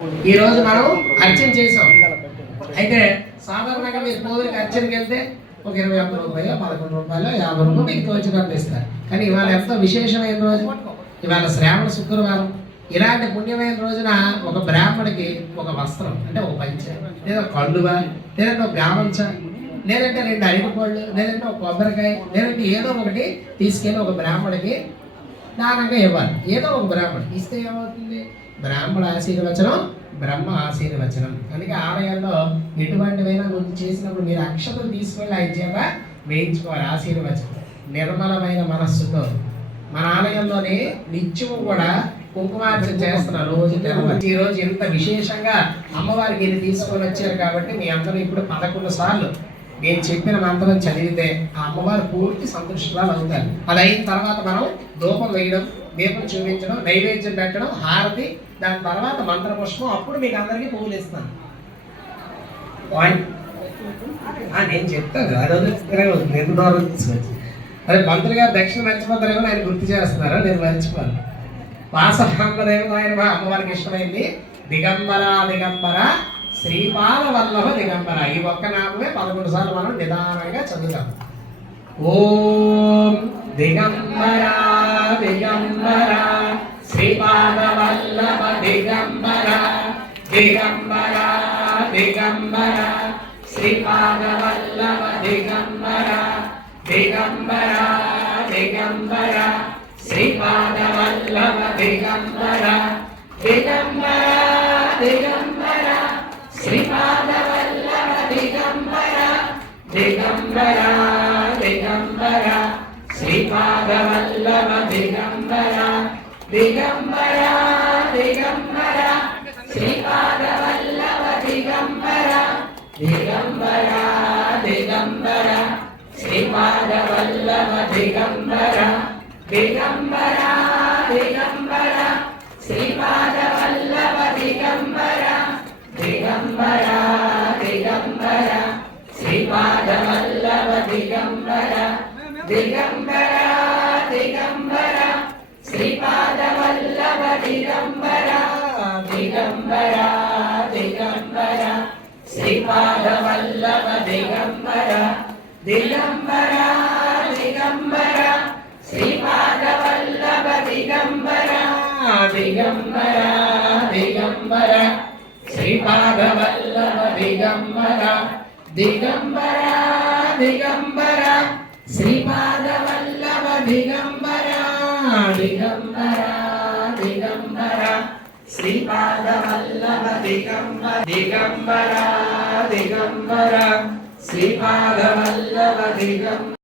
ఈ రోజు మనం అర్చన చేసాం. అయితే సాధారణంగా మీరు పోదురికి అర్చనకి వెళ్తే ఒక 21 రూపాయలు 11 రూపాయలు 50 రూపాయలు మీకు తోచినట్లు ఇస్తారు. కానీ ఇవాళ ఎంతో విశేషమైన రోజు, ఇవాళ శ్రావణ శుక్రవారం. ఇలాంటి పుణ్యమైన రోజున ఒక బ్రాహ్మడికి ఒక వస్త్రం అంటే ఒక పంచ లేదా కండువ లేదంటే ఒక గామంచ లేదంటే 2 అరటిపళ్ళు లేదంటే ఒక కొబ్బరికాయ లేదంటే ఏదో ఒకటి తీసుకెళ్ళి ఒక బ్రాహ్మడికి దానంగా ఇవ్వాలి. ఏదో ఒక బ్రాహ్మణుడు ఇస్తే ఏమవుతుంది? బ్రాహ్మణ ఆశీర్వచనం బ్రహ్మ ఆశీర్వచనం. అందుకే ఆలయాల్లో ఎటువంటివైనా ముందు చేసినప్పుడు మీరు అక్షతలు తీసుకెళ్ళి ఆయన చేత వేయించుకోవాలి. ఆశీర్వచనం నిర్మలమైన మనస్సుతో మన ఆలయంలోనే నిత్యము కూడా కుంకుమార్చన చేస్తున్నారు. రోజు ఈ రోజు ఎంత విశేషంగా అమ్మవారికి ఇది తీసుకొని వచ్చారు కాబట్టి మీ అందరూ ఇప్పుడు 11 సార్లు నేను చెప్పిన మంత్రం చదివితే ఆ అమ్మవారు పూర్తి సంతృష్టురాలు అవుతారు. అది అయిన తర్వాత మనం ధూపం వేయడం, దీపం చూపించడం, నైవేద్యం పెట్టడం, హారతి, దాని తర్వాత మంత్రపుష్పం, అప్పుడు మీకు అందరికీ పువ్వులు ఇస్తాను. నేను చెప్తాను అదే ఎంత దూరం తీసుకొచ్చి అదే మంత్రి గారు దక్షిణ మర్చిపోతారేమో ఆయన గుర్తు చేస్తున్నారు, నేను మర్చిపోను. వాసభంగదేమో ఆయన అమ్మవారికి ఇష్టమైంది దిగంబర దిగంబర శ్రీపాద వల్లభ దిగంబర. ఈ ఒక్క నామమే 11 సార్లు మనం నిదానంగా చదువుతాం. ఓం దిగంబర దిగంబర శ్రీపాద వల్లభ దిగంబర దిగంబర దిగంబర శ్రీపాద వల్లభ దిగంబర దిగంబర దిగంబర శ్రీపాద వల్లభ దిగంబర దిగంబర దిగంబర శ్రీపాద వల్లభ దిగంబర దిగంబర దిగంబర శ్రీపాద వల్లభ దిగంబర దిగంబర దిగంబర శ్రీపాద వల్లభ దిగంబర దిగంబర దిగంబర శ్రీపాద వల్లభ దిగంబర దిగంబర దిగంబర శ్రీపాద వల్లభ దిగంబర దిగంబర దిగంబర శ్రీపాద వల్లభ దిగంబర దిగంబర దిగంబర శ్రీపాద వల్లభ దిగంబర దిగంబర దిగంబర శ్రీపాద వల్లభ దిగంబర దిగంబర దిగంబర శ్రీపాద వల్లభ దిగంబర దిగంబర దిగంబర శ్రీపాద వల్లభ దిగంబర దిగంబర దిగంబర శ్రీపాద వల్లభ దిగంబర దిగంబర దిగంబర శ్రీపాద వల్లభ దిగంబర దిగంబర దిగంబర శ్రీపాద వల్లభ దిగంబర